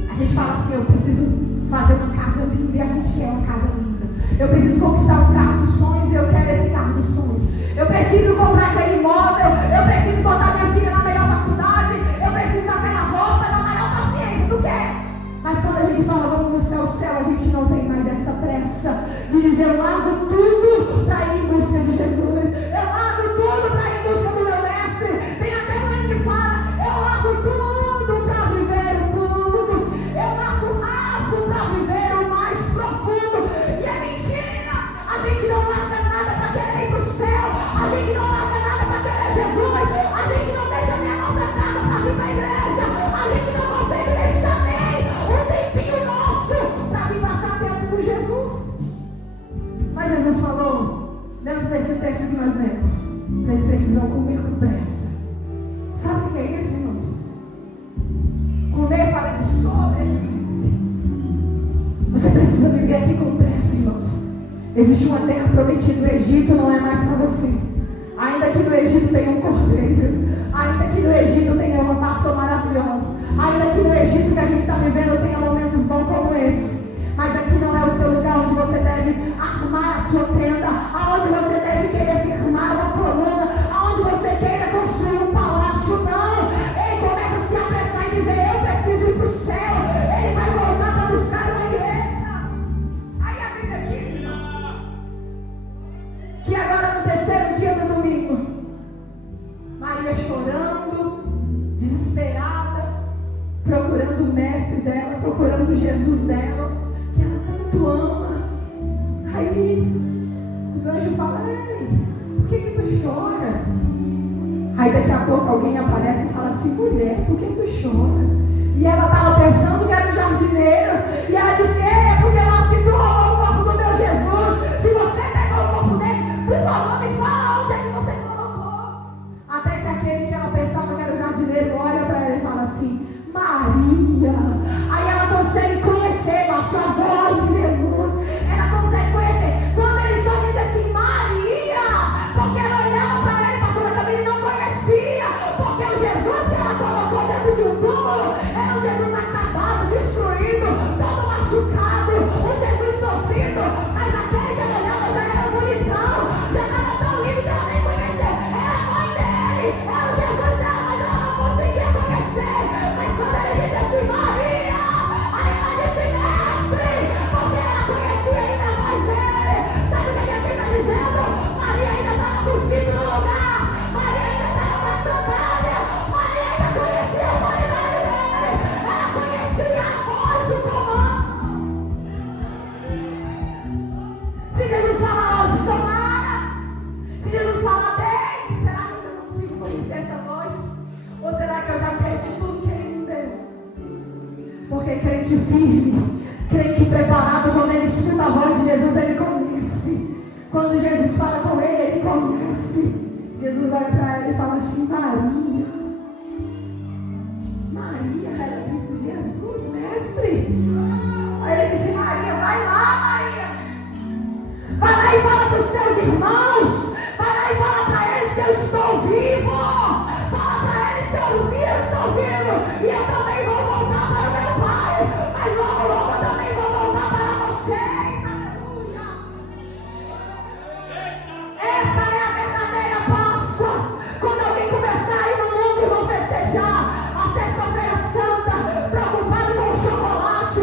A gente fala assim, eu preciso fazer uma casa linda e a gente quer uma casa linda. Eu preciso conquistar um carro dos sonhos e eu quero esse carro dos sonhos. Eu preciso comprar aquele imóvel, eu preciso botar minha filha na melhor faculdade, eu preciso daquela roupa, na maior paciência, tu quer? Mas quando a gente fala vamos buscar o céu, a gente não tem mais essa pressa de dizer eu largo tudo para ir em busca de Jesus. Eu largo tudo para ir em busca do meu mestre. Tem até um que fala, eu largo tudo para viver tudo. Eu largo o raso para viver o mais profundo. E é mentira, a gente não larga nada para querer ir para o céu. A gente não larga nada para querer Jesus. A gente não deixa nem a nossa casa para vir para a igreja. A gente não consegue deixar nem um tempinho nosso para vir passar tempo com Jesus. Mas Jesus falou, dentro desse texto que nós lemos, vocês precisam comer com pressa. Sabe o que é isso, irmãos? Comer fala de sobrevivência. Você precisa viver aqui com pressa, irmãos. Existe uma terra prometida no Egito, não é mais para você. Ainda que no Egito tenha um cordeiro, ainda que no Egito tenha uma pastora maravilhosa, ainda que no Egito que a gente está vivendo tenha momentos bons como esse, mas aqui não é o seu lugar onde você deve armar a sua tenda, aonde você deve querer firmar uma coluna, aonde você queira construir um palácio. Não, ele começa a se apressar e dizer, eu preciso ir para o céu. Ele vai voltar para buscar uma igreja. Aí a Bíblia diz, irmão, que agora no terceiro dia do domingo, Maria chorando, desesperada, procurando o mestre dela, procurando Jesus dela, que ela tanto ama. Aí os anjos falam, ei, por que tu chora? Aí daqui a pouco alguém aparece e fala assim, mulher, por que tu choras? E ela estava pensando que era um jardineiro, e ela disse, é porque eu acho que tu roubou o corpo do meu Jesus. Se você pegou o corpo dele, por favor me fala onde é que você colocou. Até que aquele que ela pensava que era o jardineiro olha para ela e fala assim, Maria. Aí ela consegue conhecer a sua voz de Jesus. Ela consegue conhecer. Quando ele só disse assim, Maria, porque ela olhava para ele, pastora Camille não conhecia, porque o Jesus que ela colocou dentro de um túmulo era um Jesus acabado, destruído, todo machucado, um Jesus sofrido. Mas aquele que ela olhava já era bonitão, já estava tão lindo que ela nem conhecia. Era a mãe dele, era o Jesus dela, mas ela não conseguia conhecer. Mas quando ele disse assim, Maria, aí ela disse, mestre, porque ela conhecia ainda mais dele. Sabe o que a Bíblia está dizendo? Maria ainda estava com o cinto no lugar, Maria ainda estava com a sandália, Maria ainda conhecia a qualidade dele, ela conhecia a voz do comando. Se Jesus falar hoje, Samara, se Jesus falar 10, será que eu ainda consigo conhecer essa voz? Ou será que eu já perdi tudo que ele me deu? Porque crente firme, crente preparado, quando ele escuta a voz de Jesus, ele conhece. Quando Jesus fala com ele, ele conhece. Jesus olha para ela e fala assim, Maria. Maria, ela disse, Jesus, mestre. Aí ele disse, Maria, vai lá, Maria. Vai lá e fala para os seus irmãos. Vai lá e fala para eles que eu estou vivo. Fala para eles que eu estou vivo. E eu também vou voltar para o meu Pai. Mas logo, logo eu também vou voltar para vocês. Aleluia. Essa é a verdadeira Páscoa. Quando alguém começar a ir no mundo e vão festejar a Sexta-feira Santa, preocupado com o chocolate,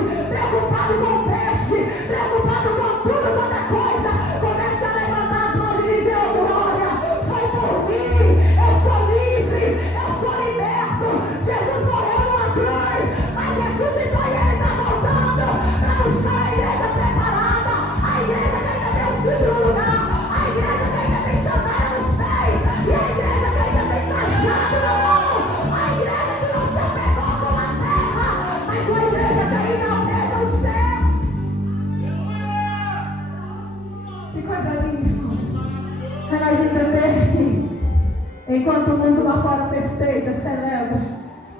Enquanto o mundo lá fora festeja, celebra,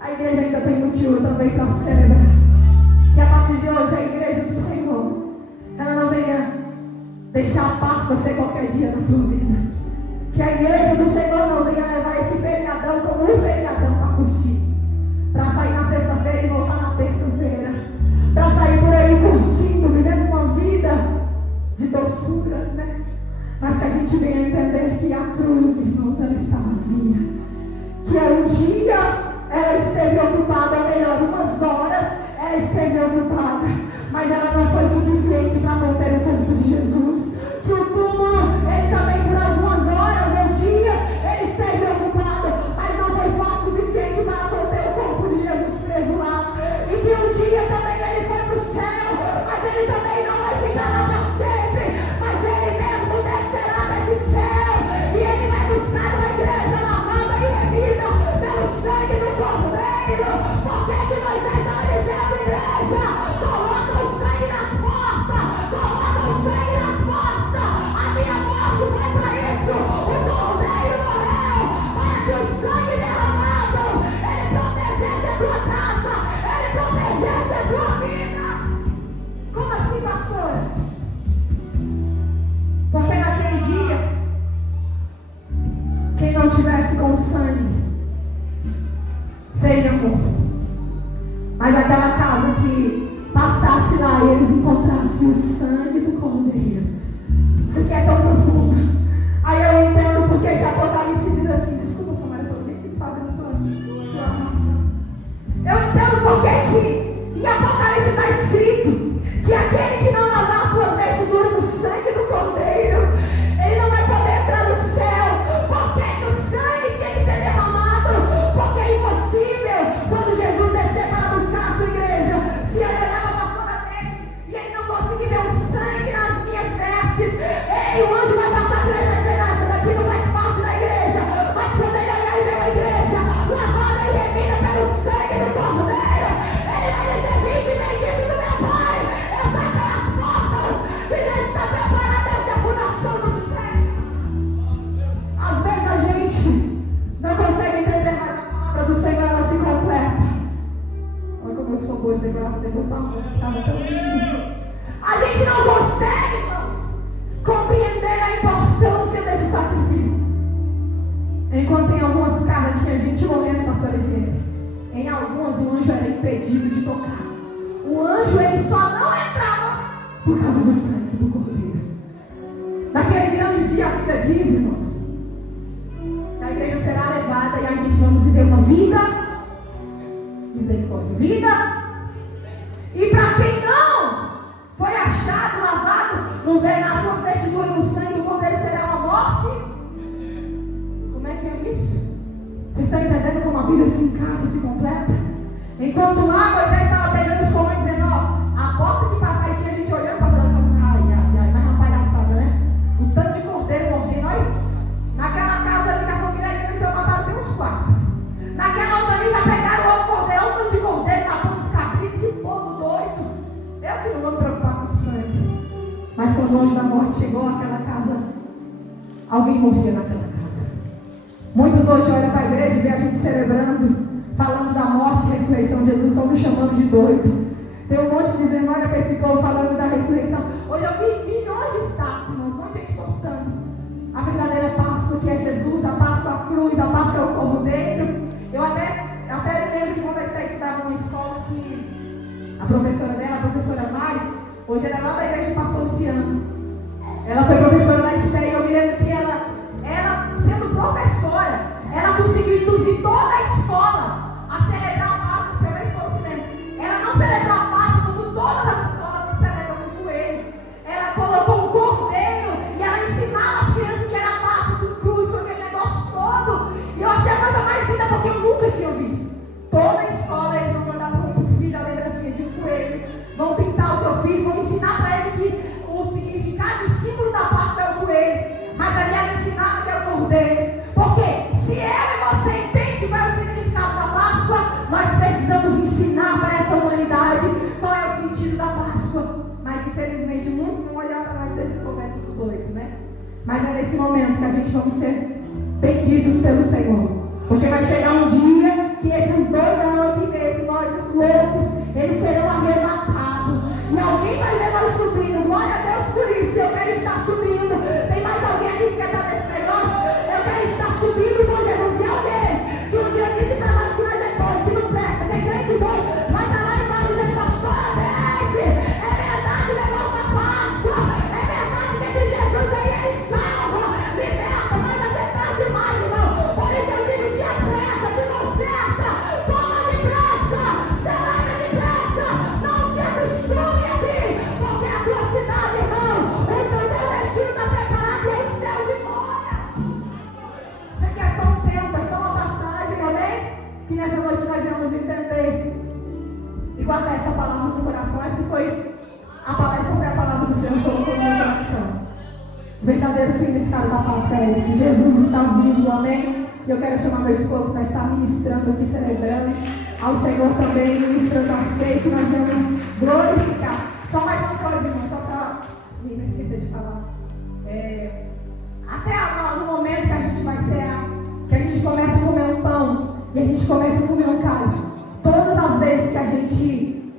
a igreja ainda tem motivo também para celebrar. Que a partir de hoje a igreja do Senhor, ela não venha deixar a Páscoa ser qualquer dia na sua vida. Que a igreja do Senhor não venha levar esse feriadão como um feriadão para curtir. Para sair na sexta-feira e voltar na terça-feira. Para sair por aí curtindo, vivendo uma vida de doçuras, né? Mas que a gente venha entender que a cruz, irmãos, ela está vazia. Que um dia ela esteve ocupada, ou melhor, umas horas ela esteve ocupada, mas ela não foi suficiente para conter o corpo de Jesus. Que o túmulo, ele também por algumas horas ou dias, ele esteve ocupado, mas não foi forte o suficiente para conter o corpo de Jesus preso lá. E que um dia também ele foi para o céu, mas ele também não vai ficar lá para sempre, mas ele mesmo descerá desse céu, e ele vai buscar uma igreja lavada e remida pelo sangue do Cordeiro. Por que que Moisés estava dizendo, igreja, coloca o sangue nas portas, coloca o sangue nas portas? A minha morte foi para isso. O Cordeiro morreu para que o sangue derramado, ele protegesse a tua casa, ele protegesse a tua vida. Como assim, pastora? Porque naquele dia, quem não tivesse com o sangue seria morto. Mas aquela casa que passasse lá e eles encontrassem o sangue do Cordeiro. Isso aqui é tão profundo. Aí eu entendo porque que Apocalipse diz assim. Desculpa, Samara, pelo que eles fazem sua armação. Eu entendo porque que em Apocalipse está escrito que aquele que não lavar suas vestiduras no sangue do Cordeiro, ele não vai poder entrar no céu. Por que que o sangue tinha que ser derramado? Porque é impossível, quando Jesus descer para buscar a sua igreja, se ele olhava para a pastora dele e ele não conseguir ver o sangue nas minhas vestes, o anjo vai passar direto e dizer, essa daqui não faz parte da igreja. Mas quando ele olhar e ver uma igreja lavada e remida pelo sangue do Cordeiro, ele vai dizer, vinde bendito do meu Pai, entra pelas portas que já está preparada desde a fundação do século. Às vezes a gente não consegue entender, mas a palavra do Senhor, ela se completa. Olha como eu sou boa de decoração, depois da morte que estava tão lindo. A gente não consegue, irmãos, compreender a importância desse sacrifício. Enquanto em algumas casas tinha gente morrendo, pastor Ediene, em algumas o anjo era impedido de tocar. O anjo, ele só não entrava por causa do sangue do Cordeiro. Naquele grande dia, a Bíblia diz, irmãos, que a igreja será levada e a gente vamos viver uma vida, misericórdia, vida. E para quem não foi achado, lavado, não veio nas suas vestiduras no sangue, o Cordeiro será uma morte. Como é que é isso? Vocês estão entendendo como a Bíblia se encaixa, se completa? Enquanto lá Moisés estava pegando os comandos, dizendo, ó, a porta que passar e tinha gente olhando para trás, falando, ai, mas é uma palhaçada, né? O tanto de cordeiro morrendo, olha. Naquela casa ali que a família grande já mataram até uns 4. Naquela outra ali já pegaram o outro cordeiro, olha o tanto de cordeiro, matando os cabritos, que povo doido. Eu que não vou me preocupar com o sangue. Mas quando o anjo da morte chegou àquela casa, alguém morria naquela casa. Muitos hoje olham para a igreja e vê a gente celebrando, falando da morte e ressurreição de Jesus, estão nos chamando de doido. Tem um monte dizendo, olha para esse povo falando da ressurreição. Hoje eu vi milhões de status, irmãos, um monte de gente postando a verdadeira Páscoa que é Jesus, a Páscoa a cruz, a Páscoa é o Cordeiro. Eu até lembro que quando a Esther estudava numa escola que a professora dela, a professora Mari, hoje ela é lá da igreja do pastor Luciano. Ela foi professora da Esther e eu me lembro que ela sendo professora, ela conseguiu induzir toda a escola a celebrar a Páscoa de primeiro esclarecimento. Ela não celebrou a Páscoa como todas as escolas que celebram com o coelho. Ela colocou um cordeiro e ela ensinava as crianças que era a Páscoa com cruz, com aquele negócio todo. E eu achei a coisa mais linda porque eu nunca tinha visto. Toda a escola eles vão mandar para o filho a lembrancinha de um coelho, vão pintar o seu filho, vão ensinar para ele que o significado e o símbolo da Páscoa é o coelho. Mas ali ela ensinava que é o cordeiro. Porque se eu e você entende qual é o significado da Páscoa, nós precisamos ensinar para essa humanidade qual é o sentido da Páscoa. Mas infelizmente muitos vão olhar para nós e dizer esse povo é tudo doido, né? Mas é nesse momento que a gente vamos ser benditos pelo Senhor. Porque vai chegar um dia que esses doidão aqui mesmo, nós os loucos, eles serão arrebatados. E alguém vai ver nós subindo. Glória a Deus por isso. Eu quero estar subindo. Tem mais alguém aqui que quer estar nesse negócio? Eu quero estar subindo com Jesus. E alguém que um dia disse para nós que nós é bom, que não presta, que é crente bom, vai estar lá embaixo dizendo, pastor, desce. É verdade o negócio da Páscoa. É verdade que esse Jesus aí, ele salva, liberta, mas já você está demais, irmão. Por isso eu digo, te apressa, te conserta, toma depressa, celebra depressa, não se acostume aqui, porque a tua cidade, irmão, o teu destino está preparado e é o céu de glória. Isso aqui é só um tempo, é só uma passagem, amém? Que nessa noite nós vamos entender e guardar essa palavra no coração. Essa foi a palavra do Senhor que colocou no meu coração. O verdadeiro significado da Páscoa é esse: Jesus está vivo, amém? E eu quero chamar meu esposo para estar ministrando aqui, celebrando ao Senhor também, ministrando a ceia, que nós vamos glorificar. Só mais uma coisa, irmão, só para não esquecer de falar. Até no momento que a gente vai cear, que a gente começa a comer um pão e a gente começa a comer um cálice, todas as vezes que a gente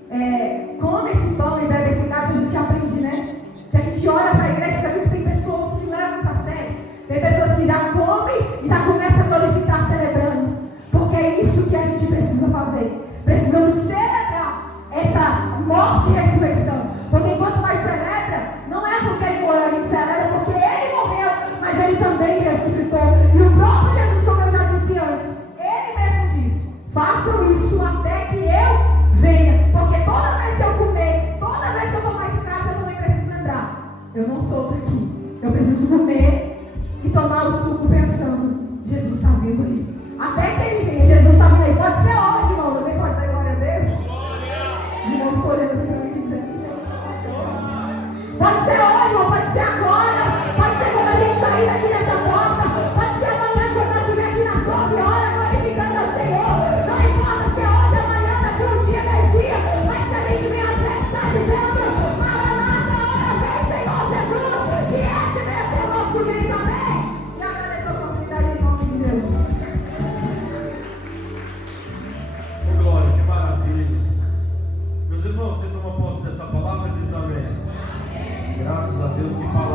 come esse pão e bebe esse cálice, a gente aprende, né? Que a gente olha para a igreja e vê que tem pessoas que levam isso a sério. Tem pessoas que já comem e já começam a glorificar celebrando. Porque é isso que a gente precisa fazer. Precisamos celebrar essa morte e ressurreição. Porque enquanto nós celebra, não é porque ele morreu, a gente celebra porque ele morreu, mas ele também ressuscitou. E o próprio Jesus, como eu já disse antes, ele mesmo disse: façam isso até que eu venha. Porque toda vez que eu comer, toda vez que eu tomar esse cálice, eu também preciso lembrar: eu não sou daqui. Eu preciso comer e tomar o suco pensando: Jesus está vivo aí. Até que ele venha, Jesus está vivo aí. Pode ser hoje, irmão. Alguém pode dizer glória a Deus? Os irmãos ficam olhando assim para mim e dizendo: pode ser hoje, irmão. Pode ser agora. Pode ser quando a gente sair daqui dessa porta. Pode ser amanhã, quando nós estivermos aqui nas 12 horas, glorificando ao Senhor. Não importa se é hoje, amanhã, daqui um dia, 10 dias, mas que a gente venha apressar dizendo: Maranata, hora vem, Senhor Jesus, que esse venha ser o nosso grito, amém? E agradeço a oportunidade em nome de Jesus. Oh, glória, que maravilha. Meus irmãos, você toma posse dessa palavra e diz amém. Graças a Deus, que palavra.